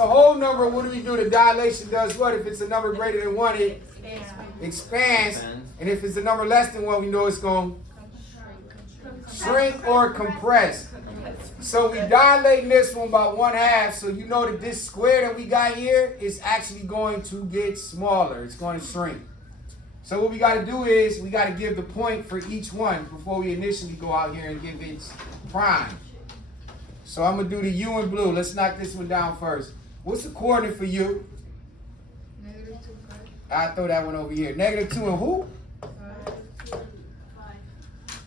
A whole number, what do we do? The dilation does what? If it's a number greater than 1, it expands. And if it's a number less than 1, we know it's going to shrink or compress. So we dilating this one by 1/2. So you know that this square that we got here is actually going to get smaller. It's going to shrink. So what we got to do is we got to give the point for each one before we initially go out here and give its prime. So I'm going to do the U in blue. Let's knock this one down first. What's the coordinate for U? -2, 5. I'll throw that one over here. -2 and who? 5.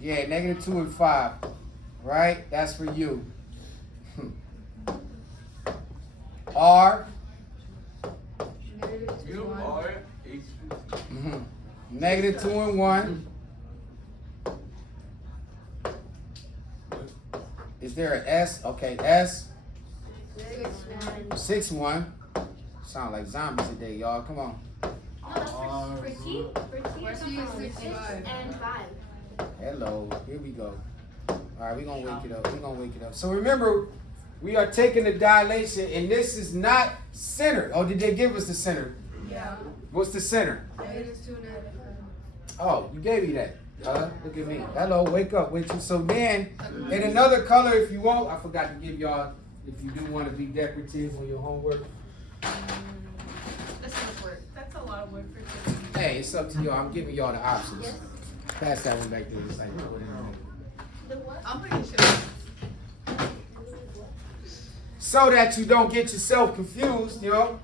Yeah, -2 and 5. Right? That's for U. R. -2, 1. -2 and 1. Is there an S? Okay, S. 6, 1. 6, 1. Sound like zombies today, y'all. Come on. No, that's for T. For T, it's 6 and 5. Hello. Here we go. All right, we're going to wake it up. We're going to wake it up. So remember, we are taking the dilation, and this is not center. Oh, did they give us the center? Yeah. What's the center? -2 and -5. Oh, you gave me that. Look at me. Hello, wake up with you. So then, in another color, if you want, I forgot to give y'all, if you do want to be decorative on your homework. That's enough work. That's a lot of work for kids. Hey, it's up to y'all. I'm giving y'all the options. Yes. Pass that one back there. It's like, The what? I'm pretty sure. so that you don't get yourself confused, you know.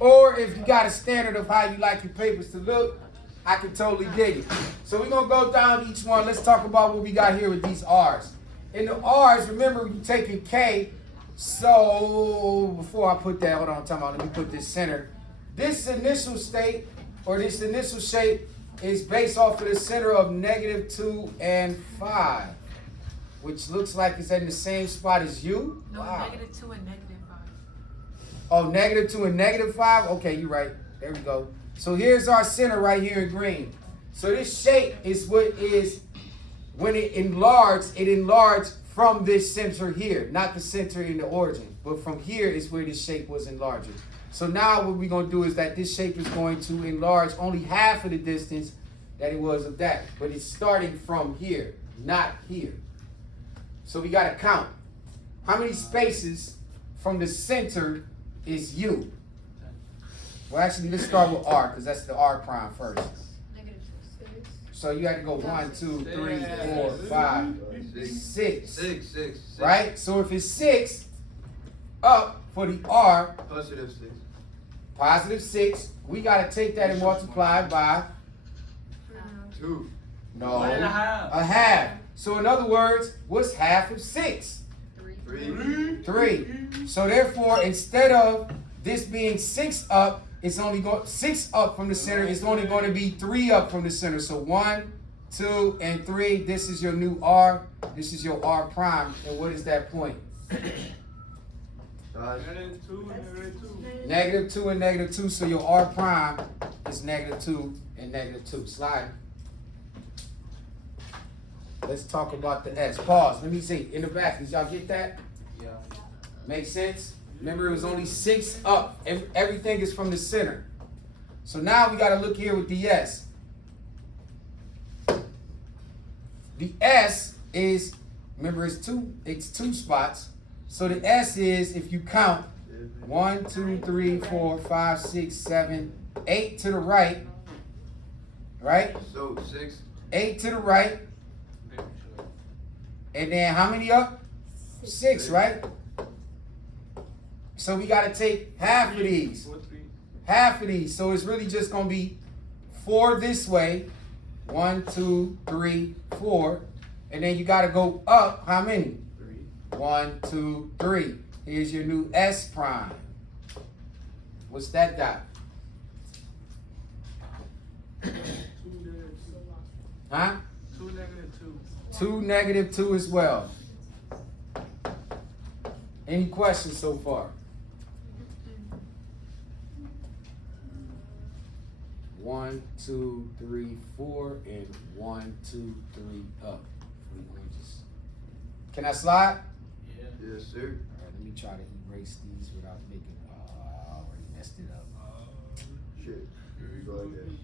Or if you got a standard of how you like your papers to look, I can totally dig it. So we're going to go down each one. Let's talk about what we got here with these R's. In the R's, remember you're taking K. So before I put that, hold on, time out. Let me put this center. This initial state or this initial shape is based off of the center of -2 and 5, which looks like it's in the same spot as U. No, Wow. -2 and -5. Oh, -2 and -5? Okay, you're right. There we go. So here's our center right here in green. So this shape is what is, when it enlarged from this center here. Not the center in the origin, but from here is where this shape was enlarging. So now what we're going to do is that this shape is going to enlarge only half of the distance that it was of that. But it's starting from here, not here. So we got to count. How many spaces from the center is U? Well, actually, let's start with R, because that's the R prime first. -6. So you have to go 1, 2, 3, 4, 5, 6. 6. Right? So if it's 6 up for the R, +6, we got to take that and multiply by 2. no, 1.5. a half. So in other words, what's half of 6? 3. So therefore, instead of this being 6 up, it's only going 6 up from the center. It's only going to be 3 up from the center. So 1, 2, and 3. This is your new R. This is your R prime. And what is that point? -2. -2 and -2. So your R prime is -2 and -2. Slide. Let's talk about the S. Pause. Let me see. In the back, did y'all get that? Yeah. Make sense? Remember, it was only 6 up. Everything is from the center. So now we got to look here with the S. The S is, remember, it's two spots. So the S is, if you count, 1, 2, 3, 4, 5, 6, 7, 8 to the right. Right? So 6. 8 to the right. And then how many up? 6, right? So we got to take half of these. Half of these. So it's really just going to be 4 this way. 1, 2, 3, 4. And then you got to go up how many? 1, 2, 3. Here's your new S prime. What's that dot? Huh? 2 -2. 2 -2 as well. Any questions so far? 1, 2, 3, 4, and 1, 2, 3 up. Can I slide? Yes, sir. All right, let me try to erase these without making. I already messed it up. Shit. Here we go again.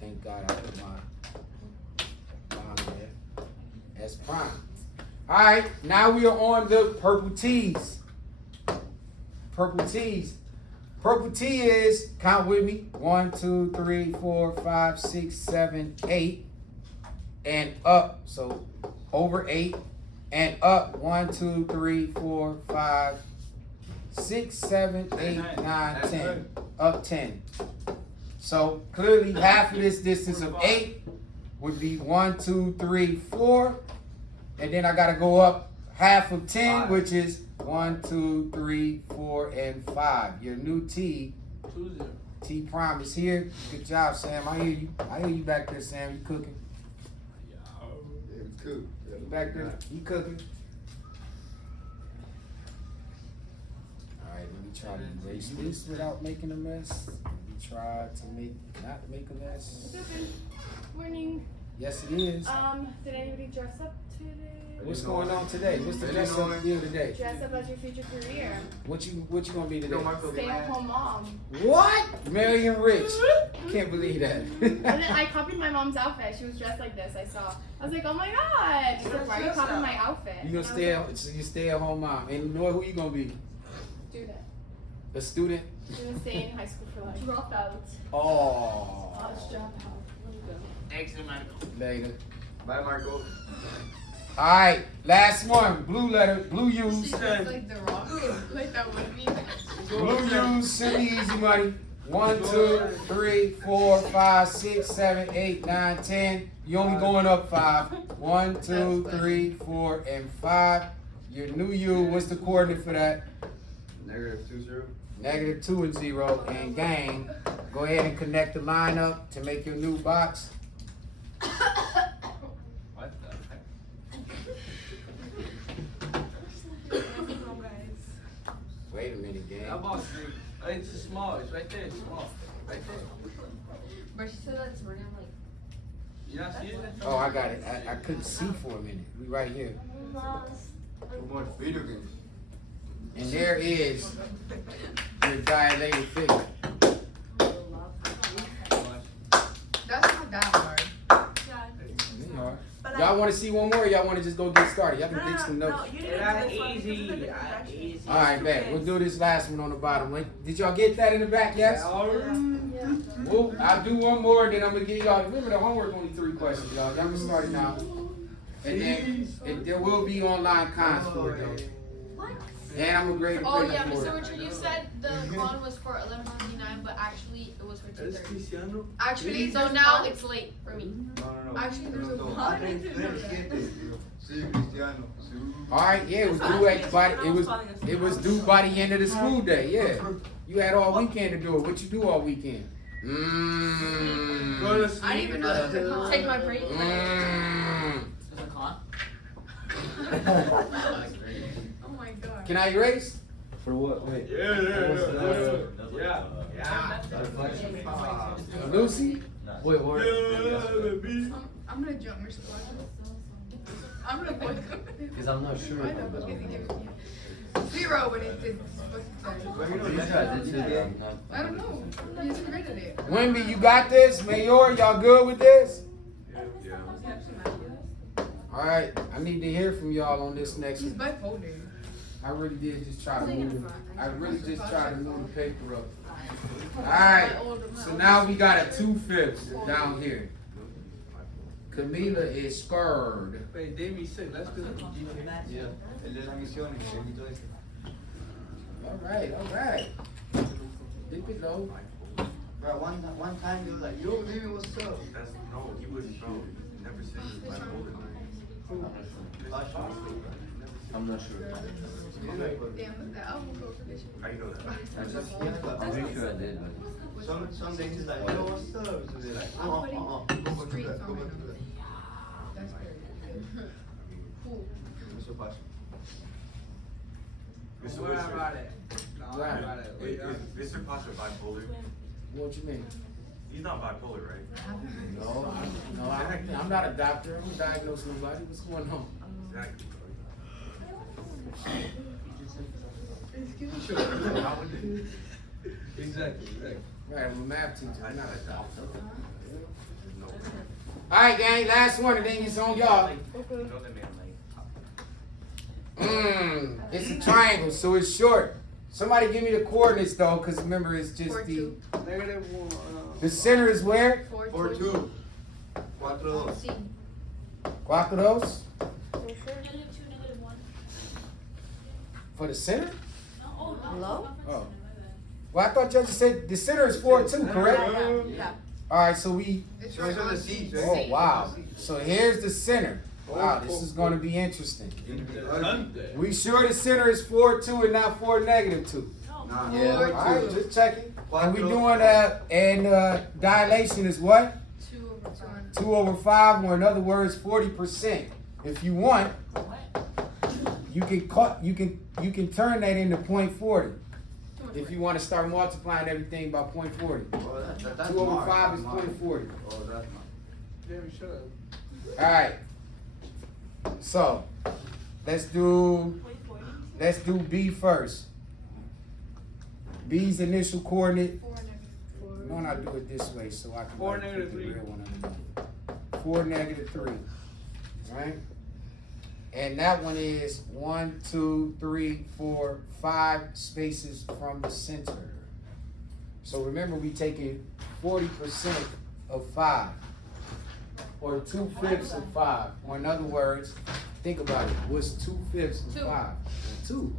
Thank God I put my line there. That's prime. All right, now we are on the purple T's. Purple T's. Purple T is, count with me, 1, 2, 3, 4, 5, 6, 7, 8, and up. So over 8 and up. 1, 2, 3, 4, 5, 6, 7, 8, 9, 10. Up 10. So clearly half of this distance of 8 would be 1, 2, 3, 4. And then I gotta go up half of 10, which is 1, 2, 3, 4, and 5. Your new T, 2-0. T prime is here. Good job, Sam. I hear you. I hear you back there, Sam. You cooking. Yeah, it's cool. You back there. You cooking. All right, let me try to erase this without making a mess. Let me try to not make a mess. Morning. Yes, it is. Did anybody dress up today? What's going on today? What's the dress up deal today? Dress up as your future career. What you gonna be today? Stay-at-home mom. What? Marrying rich. Can't believe that. And then I copied my mom's outfit. She was dressed like this. I saw. I was like, oh my god. She's like, why are you copying my outfit? You gonna stay at home mom. And you know who you gonna be? Student. A student? I'm gonna stay in high school for life. Dropout. Oh. College dropout. Exit Marco. Later. Bye, Marco. Alright, last one. Blue letter, blue U's. She looks like the rock. Like that would be. Blue U's, semi-easy money. 1, 2, 3, 4, 5, 6, 7, 8, 9, 10. You only going up 5. 1, 2, 3, 4, and 5. Your new U, what's the coordinate for that? -2, 0. -2 and 0. And gang, go ahead and connect the line up to make your new box. What the heck? Wait a minute, gang. That box, dude. It's small. It's right there. It's small. Right there. But she said that's running like. You not see it? Oh, I got it. I couldn't see for a minute. We right here. Too much video games. And there is your dilated figure. That's not that hard. Y'all want to see one more, or y'all want to just go get started? Y'all can dig some notes. Easy. All right, bet. We'll do this last one on the bottom. Did y'all get that in the back? Yes? Well, I'll do one more, and then I'm going to give y'all. Remember, the homework only 3 questions, y'all. Y'all can start it now. And then there will be online cons for it, though. And I'm going to grade the Oh paper yeah, for Mr. it. Richard, you said the con was for 11:59, but actually it was for 2:30. Cristiano. Actually, so now it's late for me. No. Actually, there's a No. lot. Sí, Cristiano. All right, yeah, it was due it was due by the end of the school day. Yeah, you had all weekend to do it. What you do all weekend? Go to sleep. I didn't even know that was a con. Take my break. Is it con? Oh my god. Can I erase? For what? Wait. Yeah. Lucy? Wait, what? I'm gonna jump your squad. I'm gonna boycott. Because I'm not sure. I know, but because he gives me 0 when it did These guys did say that. I don't know. He just created it. Wimby, you got this? Mayor, y'all good with this? Yeah. All right, I need to hear from y'all on this next He's one. bipolar. I really did just try to move it. I really just tried to move the paper up. All right, so now we got a 2/5 down here. Camila is scared. Wait, Davey sick. Let's go to the Yeah. El de las misiones, que invitó ese. All right. Dip it low. Bro, one time he was like, yo, baby, what's up? That's no, he wouldn't know. He never said he was bipolar. I'm not sure. Damn, look at that album cover for this shit. How you know that? I'm pretty sure I did. But Some days he's like, yo, what's up? So they're like, Go back to that. That's very cool. Eso pasa. Mr. What Wizard, about it? No, Right. about it. is Mr. Pasha bipolar? What you mean? He's not bipolar, right? No, I'm not a doctor. I don't diagnose nobody. What's going on? Exactly. Exactly. Right, I'm a math teacher. I'm not a doctor. No. All right, gang, last one, and then it's on y'all. It's a triangle, so it's short. Somebody give me the coordinates though, because remember it's just the -1. the center is where? 4, 2. 4, 2. C. Cuatro dos -2, -1. for the center? Low? Oh. Well, I thought you just said the center is 4-2, correct? Yeah. All right, so we. It's So right it's on on the C, C. right? Oh wow. So here's the center. Wow, this is going to be interesting. We sure the center is 4-2 and not 4-2? Nah, Yeah. All 4, right, 2. just checking. And we Cuatro. doing dilation is what? 2/5. 2/5, or in other words, 40%. If you want, you can turn that into 0.40. If you want to start multiplying everything by 0.40. Oh, that's 2/5 is smart. 0.40. Oh, that's smart. Very sure. All right. So let's do B first. B's initial coordinate. 4 -4. Why don't I do it this way so I can 4 put negative the 3. real one underneath. 4 -3. Right? And that one is 1, 2, 3, 4, 5 spaces from the center. So remember, we taking 40% of 5, or 2/5 of 5. Or in other words, think about it. What's 2/5 of 5? 2.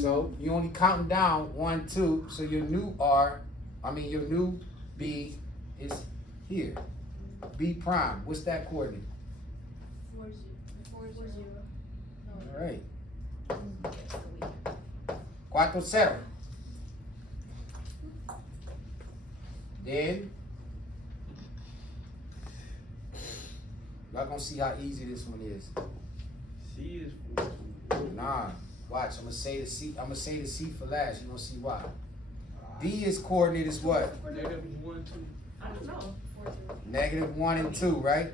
So you only counting down 1, 2. So your new B is here. B prime. What's that coordinate? 4 0. All right. 4-0. Then y'all gonna see how easy this one is. C is 4. Nah, watch. I'm gonna say the C for last. You gonna see why. D is coordinate is what? -1, 2. I don't know. negative 1 and 2, right?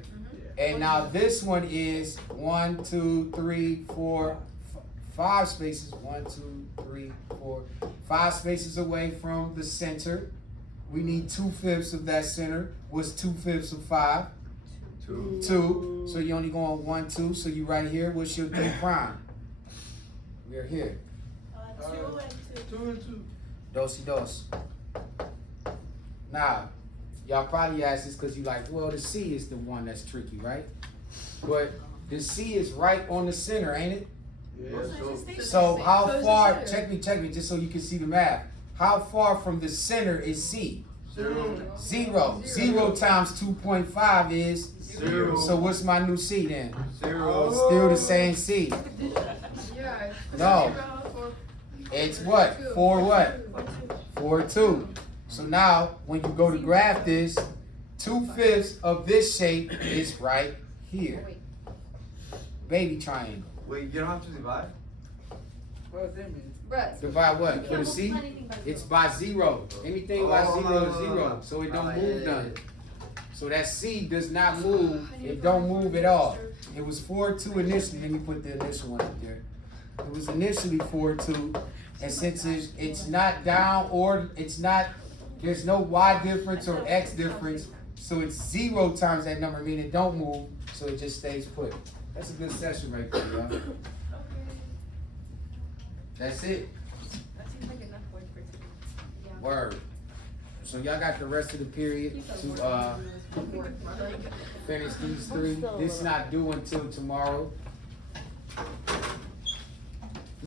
And now this one is 1, 2, 3, 4, 5 spaces. 1, 2, 3, 4, 5 spaces away from the center. We need 2/5 of that center. What's 2/5 of 5? 2. 2. So you only going 1, 2. So you right here. What's your D prime? We're here. 2 and 2. Dosey dos. Now, y'all probably ask this because you like, well, the C is the one that's tricky, right? But the C is right on the center, ain't it? Yeah, So how So is the far, center. check me, just so you can see the math. How far from the center is C? 0. 0. 0 times 2.5 is 0. So what's my new C then? 0. Still the same C. Yeah. No. 0, It's what? 4 what? 4, 2. So now, when you go to graph this, 2/5 of this shape is right here. Baby triangle. Wait, you don't have to divide? What that mean? Bruh. Divide what? For the C? It's by 0. Anything by 0 is 0. So it don't move none. So that C does not move. It don't move at all. It was 4-2 initially. Let me put the initial one up there. It was initially 4-2. And since it's not down or it's not, there's no Y difference or X difference. So it's 0 times that number, meaning it don't move. So it just stays put. That's a good session right there, y'all. That's it. That seems like enough work for today. Yeah. Word. So y'all got the rest of the period to finish these 3. This not due until tomorrow.